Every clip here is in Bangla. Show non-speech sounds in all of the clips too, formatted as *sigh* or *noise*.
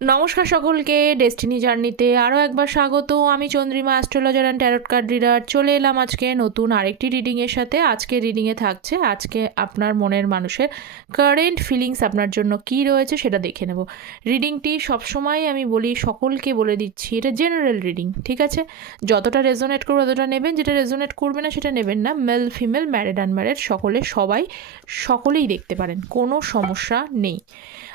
নমস্কার সকলকে ডেস্টিনি জার্নিতে আরও একবার স্বাগত। আমি Chandrima astrologer and tarot card reader চলে এলাম আজকে নতুন আরেকটি রিডিংয়ের সাথে। আজকে রিডিংয়ে থাকছে আজকে আপনার মনের মানুষের কারেন্ট ফিলিংস আপনার জন্য কি রয়েছে সেটা দেখে নেব। রিডিংটি সবসময় আমি বলি, সকলকে বলে দিচ্ছি, এটা জেনারেল রিডিং ঠিক আছে? যতটা রেজোনেট করবে ততটা নেবেন। যেটা রেজোনেট করবে না, সেটা নেবেন না। মেল ফিমেল ম্যারিড আনম্যারিড সকলে সবাই, সকলেই দেখতে পারেন, কোনো সমস্যা নেই।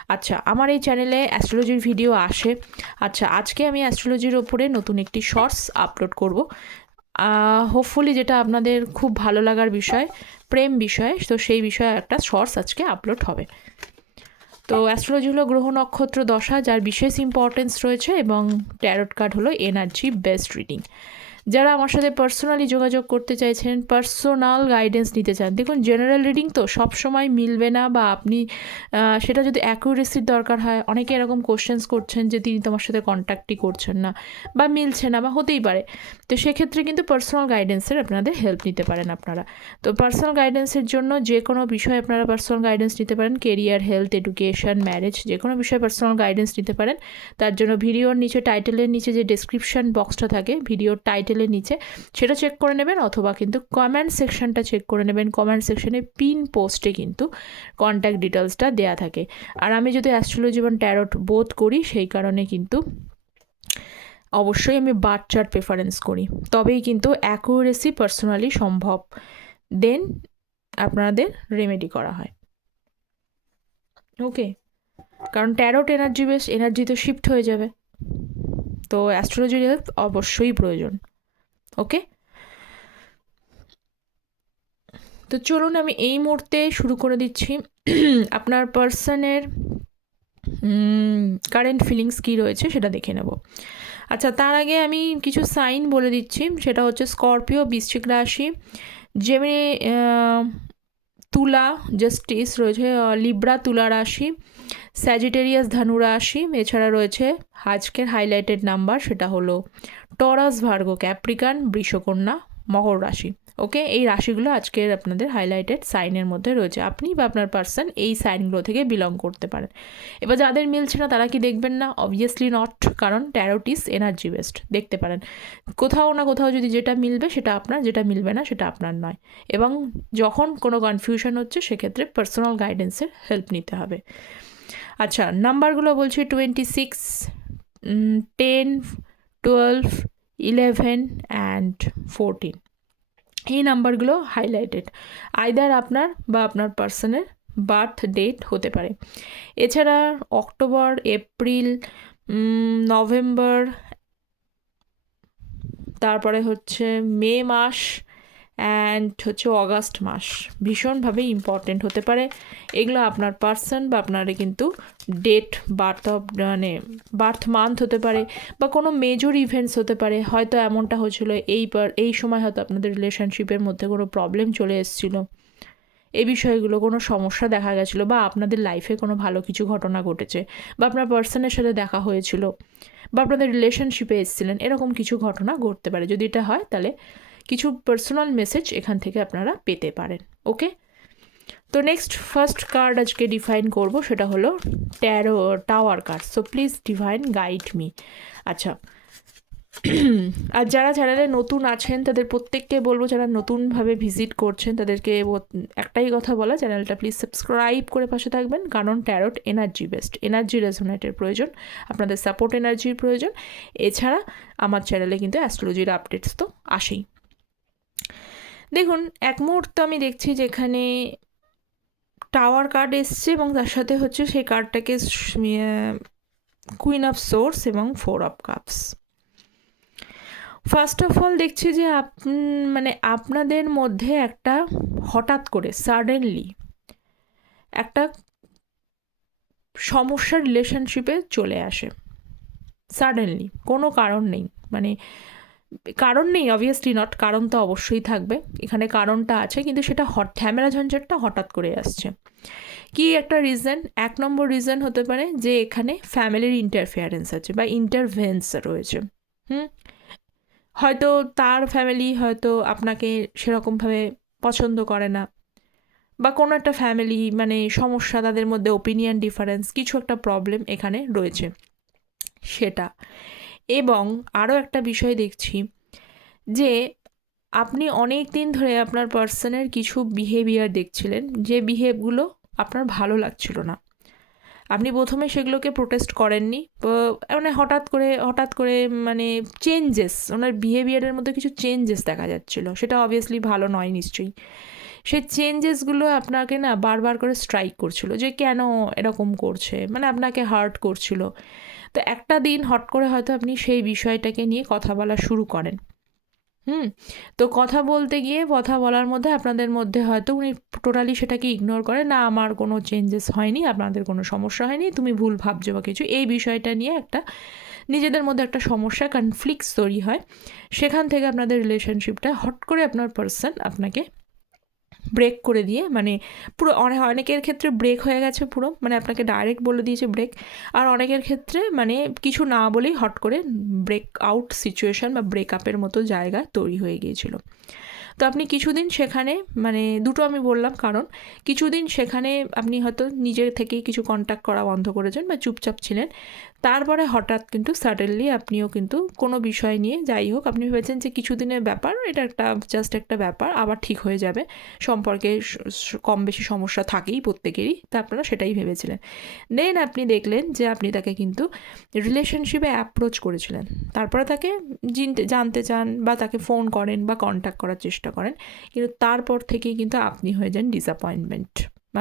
আচ্ছা আমার এই চ্যানেলে অ্যাস্ট্রোলজির ভিডিও আসে। আচ্ছা আজকে আমি অ্যাস্ট্রোলজির ওপরে নতুন একটি শর্টস আপলোড করব। হোপফুলি যেটা আপনাদের খুব ভালো লাগার বিষয়, প্রেম বিষয়, তো সেই বিষয়ে একটা শর্টস আজকে আপলোড হবে। তো অ্যাস্ট্রোলজি হলো গ্রহ নক্ষত্র দশা, যার বিশেষ ইম্পর্টেন্স রয়েছে এবং ট্যারট কার্ড হলো এনার্জি বেস্ট রিডিং যারা আমার সাথে পার্সোনালি যোগাযোগ করতে চাইছেন পার্সোনাল গাইডেন্স নিতে চান। দেখুন জেনারেল রিডিং তো সব সময় মিলবে না বা আপনি সেটা যদি অ্যাকুরেসির দরকার হয়, অনেকে এরকম কোশ্চেন্স করছেন যে তিনি তোমার সাথে কন্ট্যাক্টই করছেন না বা মিলছে না বা হতেই পারে। তো সেক্ষেত্রে কিন্তু পার্সোনাল গাইডেন্সের আপনাদের হেল্প নিতে পারেন আপনারা। তো পার্সোনাল গাইডেন্সের জন্য যে কোনো বিষয়ে আপনারা পার্সোনাল গাইডেন্স নিতে পারেন কেরিয়ার হেলথ এডুকেশন ম্যারেজ যে কোনো বিষয়ে পার্সোনাল গাইডেন্স নিতে পারেন। তার জন্য ভিডিওর নিচে টাইটেলের নিচে যে ডেসক্রিপশন বক্সটা থাকে ভিডিওর টাইটেলের নিচে, সেটা চেক করে নেবেন অথবা কিন্তু কমেন্ট সেকশনটা চেক করে নেবেন। কমেন্ট সেকশনে পিন পোস্টে কিন্তু কন্ট্যাক্ট ডিটেলসটা দেয়া থাকে। আর আমি যদি অ্যাস্ট্রোলজি এবং ট্যারট বোধ করি, সেই কারণে কিন্তু অবশ্যই আমি বার্থ চার্ট প্রেফারেন্স করি। তবেই কিন্তু অ্যাকুরেসি পার্সোনালি সম্ভব। দেন আপনাদের রেমেডি করা হয়। ওকে কারণ ট্যারোট এনার্জি বেশ এনার্জি তো শিফট হয়ে যাবে। তো অ্যাস্ট্রোলজির হেল্প অবশ্যই প্রয়োজন। ওকে? তো চলুন আমি এই মুহূর্তে শুরু করে দিচ্ছি। আপনার পার্সনের কারেন্ট ফিলিংস কী রয়েছে সেটা দেখে নেব। আচ্ছা তার আগে আমি কিছু সাইন বলে দিচ্ছি। সেটা হচ্ছে স্করপিও বৃশ্চিক রাশি যেমনি তুলা জাস্টিস রয়েছে লিব্রা তুলা রাশি স্যাজিটেরিয়াস ধনু রাশি, এছাড়া রয়েছে আজকের হাইলাইটেড নাম্বার সেটা হলো টরাস, ভার্গ, ক্যাপ্রিকান, বৃষকন্যা, মকর রাশি। ওকে? এই রাশিগুলো আজকের আপনাদের হাইলাইটেড সাইনের মধ্যে রয়েছে। আপনি বা আপনার পার্সন এই সাইনগুলো থেকে বিলং করতে পারেন। এবার যাদের মিলছে না, তারা কি দেখবেন না? অবভিয়াসলি নট কারণ ট্যারোটিস এনার্জি বেস্ট দেখতে পারেন। কোথাও না কোথাও যদি যেটা মিলবে, সেটা আপনার, যেটা মিলবে না, সেটা আপনার নয়। এবং যখন কোনো কনফিউশন হচ্ছে, সেক্ষেত্রে পার্সোনাল গাইডেন্সের হেল্প নিতে হবে। আচ্ছা নাম্বারগুলো বলছি twenty six ten twelve eleven and fourteen এই নাম্বারগুলো হাইলাইটেড আইদার আপনার বা আপনার পার্সনের বার্থ ডেট হতে পারে। এছাড়া অক্টোবর এপ্রিল নভেম্বর তারপরে হচ্ছে মে মাস অ্যান্ড হচ্ছে অগাস্ট মাস। ভীষণভাবে ইম্পর্টেন্ট হতে পারে। এগুলো আপনার পার্সন বা আপনার কিন্তু ডেট বার্থ অফ মানে বার্থ মান্থ হতে পারে বা কোনো মেজর ইভেন্টস হতে পারে। হয়তো এমনটা হয়েছিল এই এই সময় হয়তো আপনাদের রিলেশনশিপের মধ্যে কোনো প্রবলেম চলে এসেছিল। এই বিষয়গুলো কোনো সমস্যা দেখা গেছিল বা আপনাদের লাইফে কোনো ভালো কিছু ঘটনা ঘটেছে বা আপনার পার্সনের সাথে দেখা হয়েছিল বা আপনাদের রিলেশনশিপে এসেছিলেন, এরকম কিছু ঘটনা ঘটতে পারে। যদি এটা হয় তাহলে কিছু পার্সোনাল মেসেজ এখান থেকে আপনারা পেতে পারেন ওকে তো নেক্সট ফার্স্ট কার্ড আজকে ডিফাইন করব, সেটা হলো tarot tower card so please divine guide me আচ্ছা *clears throat* আর যারা চ্যানেলে নতুন আছেন, তাদের প্রত্যেককে বলব, যারা নতুনভাবে ভিজিট করছেন, তাদেরকে একটাই কথা বলা চ্যানেলটা প্লিজ সাবস্ক্রাইব করে পাশে থাকবেন, কারণ ট্যারট এনার্জি বেস্ট এনার্জি রেজোনেটের প্রয়োজন, আপনাদের সাপোর্ট এনার্জির প্রয়োজন। এছাড়া আমার চ্যানেলে কিন্তু অ্যাস্ট্রোলজির আপডেটস তো আসেই। দেখুন, এক মুহূর্ত আমি দেখছি যেখানে টাওয়ার কার্ড এসছে এবং তার সাথে হচ্ছে সেই কার্ডটাকে কুইন অফ সোর্স এবং four of cups first of all দেখছি যে আপ মানে আপনাদের মধ্যে একটা হঠাৎ করে সাডেনলি একটা সমস্যা রিলেশনশিপে চলে আসে। সাডেনলি কোনো কারণ নেই। মানে কারণ নেই অবভিয়াসলি নট কারণ তো অবশ্যই থাকবে। এখানে কারণটা আছে, কিন্তু সেটা হট, ঝামেলা ঝঞ্ঝটটা হঠাৎ করে আসছে। কি একটা রিজন এক নম্বর রিজন হতে পারে যে এখানে ফ্যামিলির ইন্টারফেয়ারেন্স আছে বা ইন্টারভেন্স রয়েছে। হুম? হয়তো তার ফ্যামিলি হয়তো আপনাকে সেরকমভাবে পছন্দ করে না। বা কোনো একটা ফ্যামিলি মানে সমস্যা, তাদের মধ্যে ওপিনিয়ন ডিফারেন্স কিছু একটা প্রবলেম এখানে রয়েছে। সেটা। এবং আরও একটা বিষয় দেখছি যে আপনি অনেক দিন ধরে আপনার পার্সনের কিছু বিহেভিয়ার দেখছিলেন, যে বিহেভগুলো আপনার ভালো লাগছিল না। আপনি প্রথমে সেগুলোকে প্রোটেস্ট করেননি মানে হঠাৎ করে হঠাৎ করে মানে চেঞ্জেস ওনার বিহেভিয়ারের মধ্যে কিছু চেঞ্জেস দেখা যাচ্ছিল। সেটা অবভিয়াসলি ভালো নয় নিশ্চয়ই। সেই চেঞ্জেসগুলো আপনাকে না বারবার করে স্ট্রাইক করছিল যে কেন এরকম করছে? মানে আপনাকে হার্ট করছিল। তো একটা দিন হট করে হয়তো আপনি সেই বিষয়টাকে নিয়ে কথা বলা শুরু করেন। হুম? তো কথা বলতে গিয়ে কথা বলার মধ্যে আপনাদের মধ্যে হয়তো উনি টোটালি সেটাকে ইগনোর করে না, আমার কোনো চেঞ্জেস হয়নি, আপনাদের কোনো সমস্যা হয়নি, তুমি ভুল ভাবছ বা কিছু। এই বিষয়টা নিয়ে একটা নিজেদের মধ্যে একটা সমস্যা কনফ্লিক্টস তৈরি হয়। সেখান থেকে আপনাদের রিলেশনশিপটা হট করে আপনার পার্সন আপনাকে ব্রেক করে দিয়ে মানে পুরো অনেক অনেকের ক্ষেত্রে ব্রেক হয়ে গেছে পুরো মানে আপনাকে ডাইরেক্ট বলে দিয়েছে ব্রেক আর অনেকের ক্ষেত্রে মানে কিছু না বলেই হট করে ব্রেক আউট সিচুয়েশান বা ব্রেকআপের মতো জায়গা তৈরি হয়ে গিয়েছিল। তো আপনি কিছুদিন সেখানে মানে দুটো আমি বললাম কারণ, কিছুদিন সেখানে আপনি হয়তো নিজের থেকেই কিছু কন্ট্যাক্ট করা বন্ধ করেছেন বা চুপচাপ ছিলেন। তারপরে হঠাৎ কিন্তু সাডেনলি আপনিও কিন্তু কোনো বিষয় নিয়ে যাই হোক, আপনি ভেবেছেন যে কিছুদিনের ব্যাপার, এটা একটা জাস্ট একটা ব্যাপার, আবার ঠিক হয়ে যাবে। সম্পর্কে কম বেশি সমস্যা থাকেই প্রত্যেকেরই, তা আপনারা সেটাই ভেবেছিলেন। দেন আপনি দেখলেন যে আপনি তাকে কিন্তু রিলেশনশিপে অ্যাপ্রোচ করেছিলেন। তারপরে তাকে জিনতে, জানতে চান বা তাকে ফোন করেন বা কন্ট্যাক্ট করার চেষ্টা করেন। কিন্তু তারপর থেকেই কিন্তু আপনি হয়ে যান ডিসঅ্যাপয়েন্টমেন্ট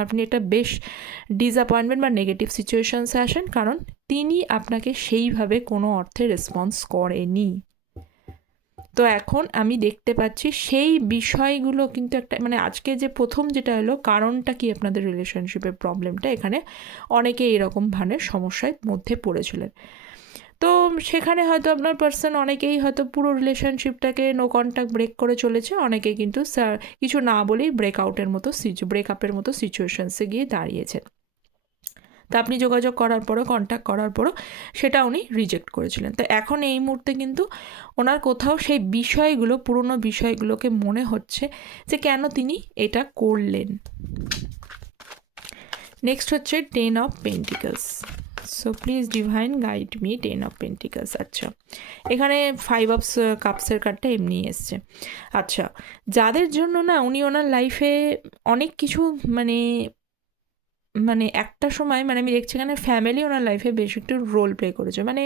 আপনি একটা বেশ ডিসঅ্যাপয়েন্টমেন্ট বা নেগেটিভ সিচুয়েশনসে আসেন, কারণ তিনি আপনাকে সেইভাবে কোনো অর্থে রেসপন্স করেনি। তো এখন আমি দেখতে পাচ্ছি সেই বিষয়গুলো কিন্তু একটা মানে আজকে যে প্রথম যেটা হলো কারণটা কি আপনাদের রিলেশনশিপের প্রবলেমটা এখানে অনেকে এরকম ভানের সমস্যার মধ্যে পড়েছিলেন। তো সেখানে হয়তো আপনার পার্সন অনেকেই হয়তো পুরো রিলেশনশিপটাকে নো কন্ট্যাক্ট ব্রেক করে চলেছে। অনেকেই কিন্তু কিছু না বলেই ব্রেকআউটের মতো ব্রেকআপের মতো সিচুয়েশনসে গিয়ে দাঁড়িয়েছেন তা আপনি যোগাযোগ করার পরও কন্ট্যাক্ট করার পরও সেটা উনি রিজেক্ট করেছিলেন। তো এখন এই মুহূর্তে কিন্তু ওনার কোথাও সেই বিষয়গুলো, পুরনো বিষয়গুলোকে মনে হচ্ছে যে কেন তিনি এটা করলেন। নেক্সট হচ্ছে ten of pentacles so please divine guide me ten of pentacles আচ্ছা। এখানে ফাইভ অফ কাপসের কার্ডটা এমনি এসছে। আচ্ছা যাদের জন্য না উনি ওনার লাইফে অনেক কিছু মানে মানে একটা সময় মানে আমি দেখছি এখানে ফ্যামিলি ওনার লাইফে বেশ একটু রোল প্লে করেছে। মানে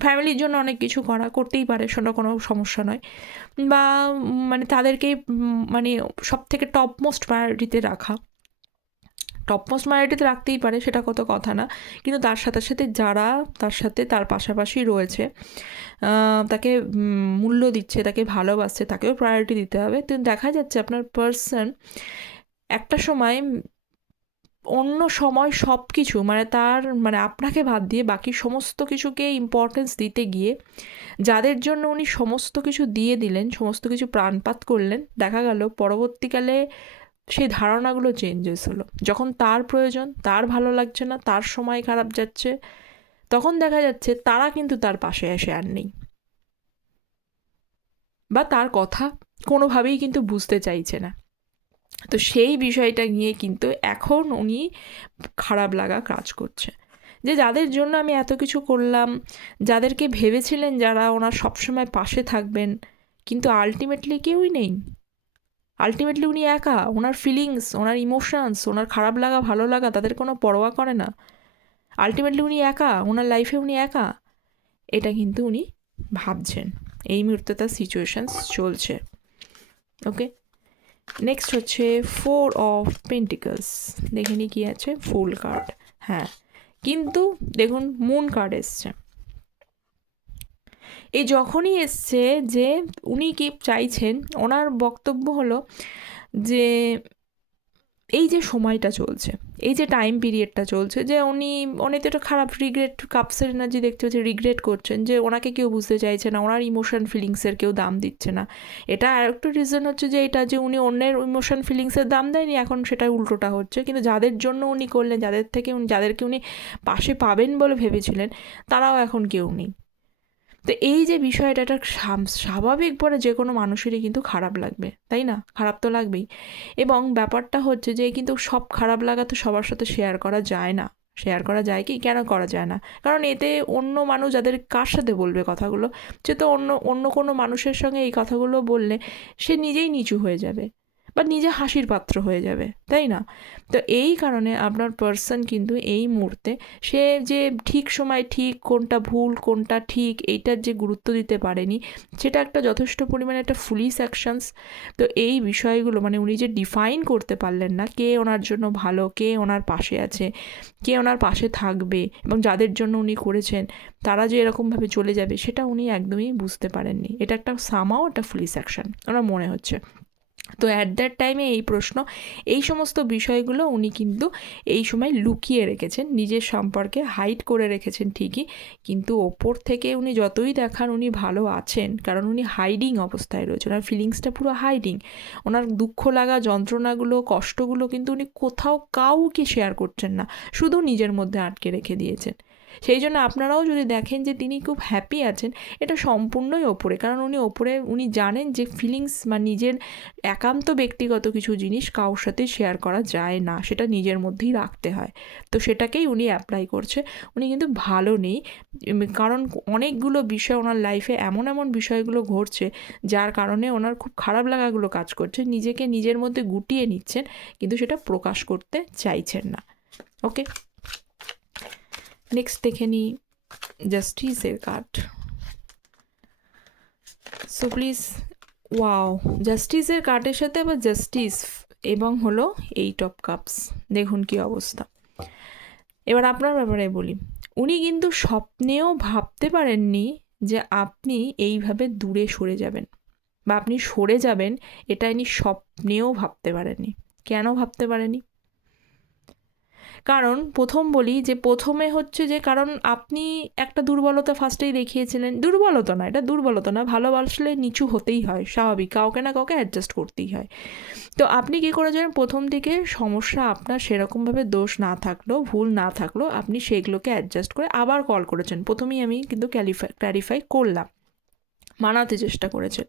ফ্যামিলির জন্য অনেক কিছু করা, করতেই পারে, সেটা কোনো সমস্যা নয়। বা মানে তাদেরকে মানে সব থেকে টপ মোস্ট প্রায়োরিটিতে রাখা। টপ মোস্ট প্রায়োরিটিতে রাখতেই পারে, সেটা কত কথা না। কিন্তু তার সাথে সাথে যারা তার সাথে তার পাশাপাশি রয়েছে তাকে মূল্য দিচ্ছে, তাকে ভালোবাসছে, তাকেও প্রায়োরিটি দিতে হবে। তো দেখা যাচ্ছে আপনার পার্সন একটা সময় অন্য সময় সব কিছু মানে তার মানে আপনাকে বাদ দিয়ে বাকি সমস্ত কিছুকে ইম্পর্টেন্স দিতে গিয়ে যাদের জন্য উনি সমস্ত কিছু দিয়ে দিলেন, সমস্ত কিছু প্রাণপাত করলেন, দেখা গেল পরবর্তীকালে সেই ধারণাগুলো চেঞ্জেস হলো। যখন তার প্রয়োজন, তার ভালো লাগছে না, তার সময় খারাপ যাচ্ছে, তখন দেখা যাচ্ছে তারা কিন্তু তার পাশে এসে আর নেই। বা তার কথা কোনোভাবেই কিন্তু বুঝতে চাইছে না। তো সেই বিষয়টা নিয়ে কিন্তু এখন উনি খারাপ লাগা কাজ করছে। যে যাদের জন্য আমি এত কিছু করলাম, যাদেরকে ভেবেছিলেন যারা ওনার সবসময় পাশে থাকবেন, কিন্তু আলটিমেটলি কেউই নেই। আলটিমেটলি উনি একা, ওনার ফিলিংস ওনার ইমোশনস ওনার খারাপ লাগা, ভালো লাগা, তাদের কোনো পরোয়া করে না। আলটিমেটলি উনি একা, ওনার লাইফে উনি একা। এটা কিন্তু উনি ভাবছেন। এই মুহূর্তে তার সিচুয়েশনস চলছে। ওকে নেক্সট হচ্ছে ফোর অফ পেন্টিকলস দেখে নি কি আছে? ফুল কার্ড হ্যাঁ। কিন্তু দেখুন মুন কার্ড এসছে। এই যখনই এসছে যে উনি কি চাইছেন, ওনার বক্তব্য হলো যে এই যে সময়টা চলছে, এই যে টাইম পিরিয়ডটা চলছে, যে উনি তো একটা খারাপ রিগ্রেট কাপসের এনার্জি দেখতে হচ্ছে রিগ্রেট করছেন যে ওনাকে কেউ বুঝতে চাইছে না, ওনার ইমোশন ফিলিংসের কেউ দাম দিচ্ছে না। এটা আরেকটা রিজন হচ্ছে যে এটা যে উনি অন্যের ইমোশন ফিলিংসের দাম দেয়নি, এখন সেটা উল্টোটা হচ্ছে। কিন্তু যাদের জন্য উনি করলেন, যাদের থেকে উনি, যাদেরকে উনি পাশে পাবেন বলে ভেবেছিলেন, তারাও এখন কেউ নেই। তো এই যে বিষয়টা, এটা স্বাভাবিক পরে যে কোনো মানুষেরই কিন্তু খারাপ লাগবে, তাই না? খারাপ তো লাগবেই। এবং ব্যাপারটা হচ্ছে যে কিন্তু সব খারাপ লাগা তো সবার সাথে শেয়ার করা যায় না। শেয়ার করা যায় কি? কেন করা যায় না? কারণ এতে অন্য মানুষ যাদের কার সাথে বলবে কথাগুলো? সে তো অন্য অন্য কোনো মানুষের সঙ্গে এই কথাগুলো বললে সে নিজেই নিচু হয়ে যাবে। বা নিজে হাসির পাত্র হয়ে যাবে, তাই না? তো এই কারণে আপনার পার্সন কিন্তু এই মুহূর্তে সে যে ঠিক সময় ঠিক কোনটা ভুল, কোনটা ঠিক, এইটার যে গুরুত্ব দিতে পারেনি, সেটা একটা যথেষ্ট পরিমাণে একটা ফুলিশ অ্যাকশনস তো এই বিষয়গুলো মানে উনি যে ডিফাইন করতে পারলেন না, কে ওনার জন্য ভালো, কে ওনার পাশে আছে, কে ওনার পাশে থাকবে এবং যাদের জন্য উনি করেছেন, তারা যে এরকমভাবে চলে যাবে, সেটা উনি একদমই বুঝতে পারেননি। এটা একটা সামাও একটা ফুলিশ অ্যাকশন ওনার মনে হচ্ছে। তো অ্যাট দ্যাট টাইমে এই প্রশ্ন, এই সমস্ত বিষয়গুলো উনি কিন্তু এই সময় লুকিয়ে রেখেছেন, নিজের সম্পর্কে হাইড করে রেখেছেন ঠিকই, কিন্তু ওপর থেকে উনি যতই দেখান উনি ভালো আছেন, কারণ উনি হাইডিং অবস্থায় রয়েছে ওনার ফিলিংসটা পুরো হাইডিং ওনার দুঃখ লাগা যন্ত্রণাগুলো, কষ্টগুলো কিন্তু উনি কোথাও কাউকে শেয়ার করছেন না, শুধু নিজের মধ্যে আটকে রেখে দিয়েছেন। সেই জন্য আপনারাও যদি দেখেন যে তিনি খুব হ্যাপি আছেন, এটা সম্পূর্ণই ওপরে। কারণ উনি ওপরে, উনি জানেন যে ফিলিংস বা নিজের একান্ত ব্যক্তিগত কিছু জিনিস কারোর সাথে শেয়ার করা যায় না, সেটা নিজের মধ্যেই রাখতে হয়। তো সেটাকেই উনি অ্যাপ্লাই করছে। উনি কিন্তু ভালো নেই। কারণ অনেকগুলো বিষয় ওনার লাইফে এমন এমন বিষয়গুলো ঘটছে, যার কারণে ওনার খুব খারাপ লাগাগুলো কাজ করছে। নিজেকে নিজের মধ্যে গুটিয়ে নিচ্ছেন, কিন্তু সেটা প্রকাশ করতে চাইছেন না। ওকে নেক্সট দেখে নিই জাস্টিসের কার্ড সো প্লিজ ওয়াও জাস্টিসের কার্ডের সাথে আবার জাস্টিস এবং হলো এই টপ কাপস দেখুন কি অবস্থা। এবার আপনার ব্যাপারে বলি। উনি কিন্তু স্বপ্নেও ভাবতে পারেননি যে আপনি এইভাবে দূরে সরে যাবেন বা আপনি সরে যাবেন, এটা ইনি স্বপ্নেও ভাবতে পারেননি। কেন ভাবতে পারেনি কারণ প্রথম বলি যে প্রথমে হচ্ছে যে কারণ আপনি একটা দুর্বলতা ফার্স্টেই দেখিয়েছিলেন। দুর্বলতা না, এটা দুর্বলতা না, ভালোবাসলে নিচু হতেই হয়, স্বাভাবিক। কাউকে না কাউকে অ্যাডজাস্ট করতেই হয়। তো আপনি কী করেছেন প্রথম দিকে সমস্যা আপনার সেরকমভাবে দোষ না থাকলেও, ভুল না থাকলেও আপনি সেগুলোকে অ্যাডজাস্ট করে আবার কল করেছেন। প্রথমেই আমি কিন্তু ক্যালিফাই ক্ল্যারিফাই করলাম। মানাতে চেষ্টা করেছেন।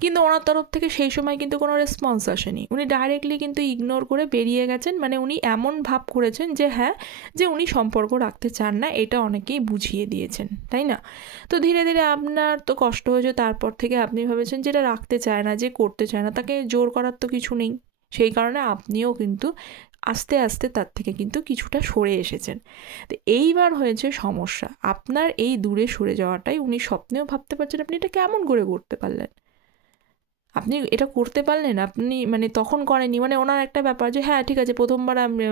কিন্তু ওনার তরফ থেকে সেই সময় কিন্তু কোনো রেসপন্স আসেনি। উনি ডাইরেক্টলি কিন্তু ইগনোর করে বেরিয়ে গেছেন। মানে উনি এমন ভাব করেছেন যে হ্যাঁ যে উনি সম্পর্ক রাখতে চান না, এটা অনেকেই বুঝিয়ে দিয়েছেন, তাই না? তো ধীরে ধীরে আপনার তো কষ্ট হয়েছে, তারপর থেকে আপনি ভেবেছেন যেটা রাখতে চায় না, যে করতে চায় না, তাকে জোর করার তো কিছু নেই। সেই কারণে আপনিও কিন্তু আস্তে আস্তে তার থেকে কিন্তু কিছুটা সরে এসেছেন। তো এইবার হয়েছে সমস্যা। আপনার এই দূরে সরে যাওয়াটাই উনি স্বপ্নেও ভাবতে পারছেন আপনি এটা কেমন করে করতে পারলেন? আপনি এটা করতে পারলেন? আপনি মানে তখন করেনি মানে ওনার একটা ব্যাপার যে হ্যাঁ ঠিক আছে, প্রথমবার আমি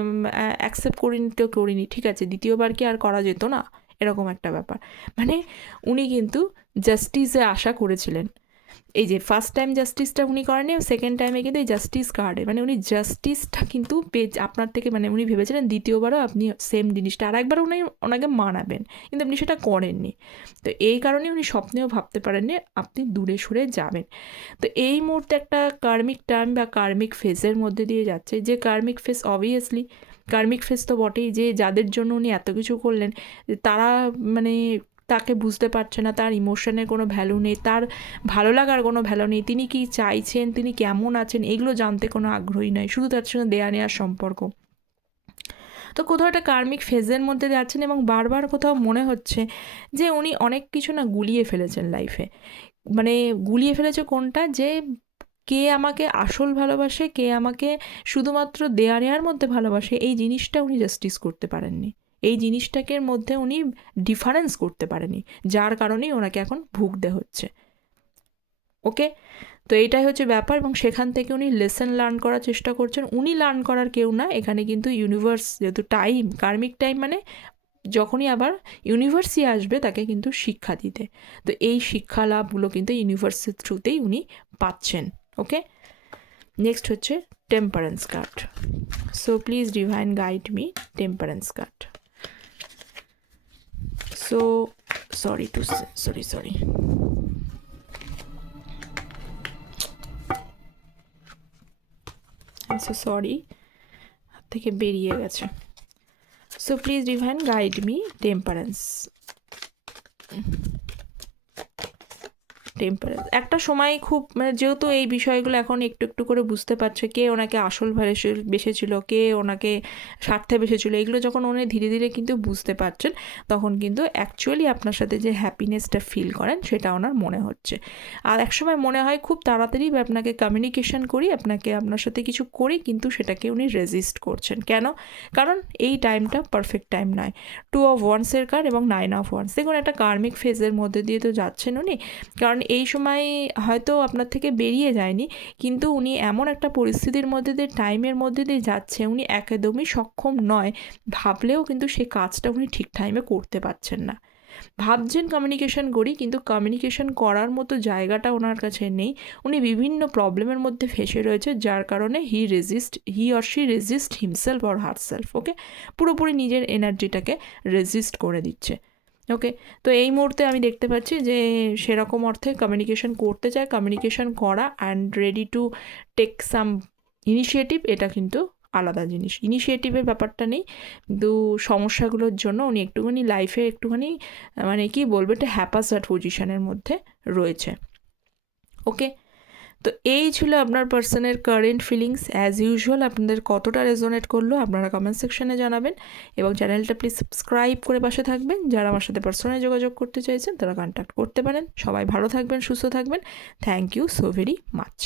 অ্যাকসেপ্ট করিনি, তো করিনি, ঠিক আছে, দ্বিতীয়বার কি আর করা যেত না? এরকম একটা ব্যাপার। মানে উনি কিন্তু জাস্টিসে আশা করেছিলেন। এই যে ফার্স্ট টাইম জাস্টিসটা উনি করেনি সেকেন্ড টাইমে কিন্তু এই জাস্টিস কার্ডে মানে উনি জাস্টিসটা কিন্তু পেজ, আপনার থেকে মানে উনি ভেবেছিলেন দ্বিতীয়বারও আপনি সেম জিনিসটা, আর একবার উনি ওনাকে মানাবেন, কিন্তু আপনি সেটা করেননি। তো এই কারণে উনি স্বপ্নেও ভাবতে পারেননি আপনি দূরে সরে যাবেন। তো এই মুহূর্তে একটা কার্মিক টার্ম বা কার্মিক ফেজের মধ্যে দিয়ে যাচ্ছে, যে karmic phase obviously karmic phase তো বটেই যে যাদের জন্য উনি এত কিছু করলেন তারা মানে তাকে বুঝতে পারছে না, তার ইমোশনের কোনো ভ্যালু নেই, তার ভালো লাগার কোনো ভ্যালু নেই, তিনি কি চাইছেন, তিনি কেমন আছেন, এগুলো জানতে কোনো আগ্রহী নয় শুধু তার সঙ্গে দেয়া নেওয়ার সম্পর্ক। তো কোথাও একটা কার্মিক ফেজের মধ্যে যাচ্ছেন এবং বারবার কোথাও মনে হচ্ছে যে উনি অনেক কিছু না গুলিয়ে ফেলেছেন লাইফে মানে গুলিয়ে ফেলেছে কোনটা? যে কে আমাকে আসল ভালোবাসে, কে আমাকে শুধুমাত্র দেয়া নেওয়ার মধ্যে ভালোবাসে, এই জিনিসটা উনি জাস্টিস করতে পারেননি। এই জিনিসটাকে মধ্যে উনি ডিফারেন্স করতে পারেনি, যার কারণেই ওনাকে এখন ভুগতে হচ্ছে। ওকে? তো এইটাই হচ্ছে ব্যাপার এবং সেখান থেকে উনি লেসন লার্ন করার চেষ্টা করছেন। উনি লার্ন করার কেউ না, এখানে কিন্তু ইউনিভার্স যেহেতু টাইম কার্মিক টাইম মানে যখনই আবার ইউনিভার্সই আসবে তাকে কিন্তু শিক্ষা দিতে। তো এই শিক্ষা লাভগুলো কিন্তু ইউনিভার্সের থ্রুতেই উনি পাচ্ছেন, ওকে? নেক্সট হচ্ছে temperance card so please divine guide me temperance card so sorry to sorry sorry so sorry হাত থেকে বেরিয়ে গেছে। So please divine guide me temperance temperance একটা সময় খুব মানে যেহেতু এই বিষয়গুলো এখন একটু একটু করে বুঝতে পারছে কে ওনাকে আসল বেসে বেসেছিল কে ওনাকে স্বার্থে বেসেছিল এগুলো যখন উনি ধীরে ধীরে কিন্তু বুঝতে পারছেন, তখন কিন্তু অ্যাকচুয়ালি আপনার সাথে যে হ্যাপিনেসটা ফিল করেন সেটা ওনার মনে হচ্ছে। আর একসময় মনে হয় খুব তাড়াতাড়ি আপনাকে কমিউনিকেশন করি, আপনাকে আপনার সাথে কিছু করি, কিন্তু সেটাকে উনি রেজিস্ট করছেন। কেন? কারণ এই টাইমটা পারফেক্ট টাইম নয়। টু অফ ওয়ান্সের কার এবং নাইন অফ ওয়ান্স দেখুন, একটা কার্মিক ফেজের মধ্যে দিয়ে তো যাচ্ছেন উনি। কারণ এই সময় হয়তো আপনার থেকে বেরিয়ে যায়নি, কিন্তু উনি এমন একটা পরিস্থিতির মধ্যে দিয়ে টাইমের মধ্যে দিয়ে যাচ্ছে, উনি একদমই সক্ষম নয়, ভাবলেও কিন্তু সেই কাজটা উনি ঠিক টাইমে করতে পারছেন না। ভাবছেন কমিউনিকেশন করি, কিন্তু কমিউনিকেশন করার মতো জায়গাটা ওনার কাছে নেই। উনি বিভিন্ন প্রবলেমের মধ্যে ফেসে রয়েছে, যার কারণে he resist he or she resist himself or herself okay পুরোপুরি নিজের এনার্জিটাকে রেজিস্ট করে দিচ্ছে। ওকে তো এই মুহূর্তে আমি দেখতে পাচ্ছি যে সেরকম অর্থে কমিউনিকেশন করতে চায় কমিউনিকেশন করা and ready to take some initiative এটা কিন্তু আলাদা জিনিস। ইনিশিয়েটিভের ব্যাপারটা নেই, কিন্তু সমস্যাগুলোর জন্য উনি একটুখানি লাইফে একটুখানি মানে কি বলব, একটা হ্যাপাসাট পজিশনের মধ্যে রয়েছে। ওকে তো এই ছিল আপনার পার্সনের কারেন্ট ফিলিংস অ্যাজ ইউজুয়াল আপনাদের কতটা রেজোনেট করল আপনারা কমেন্ট সেকশনে জানাবেন এবং চ্যানেলটা প্লিজ সাবস্ক্রাইব করে পাশে থাকবেন। যারা আমার সাথে পার্সোনাল যোগাযোগ করতে চাইছেন, তারা কন্ট্যাক্ট করতে পারেন। সবাই ভালো থাকবেন, সুস্থ থাকবেন। Thank you so very much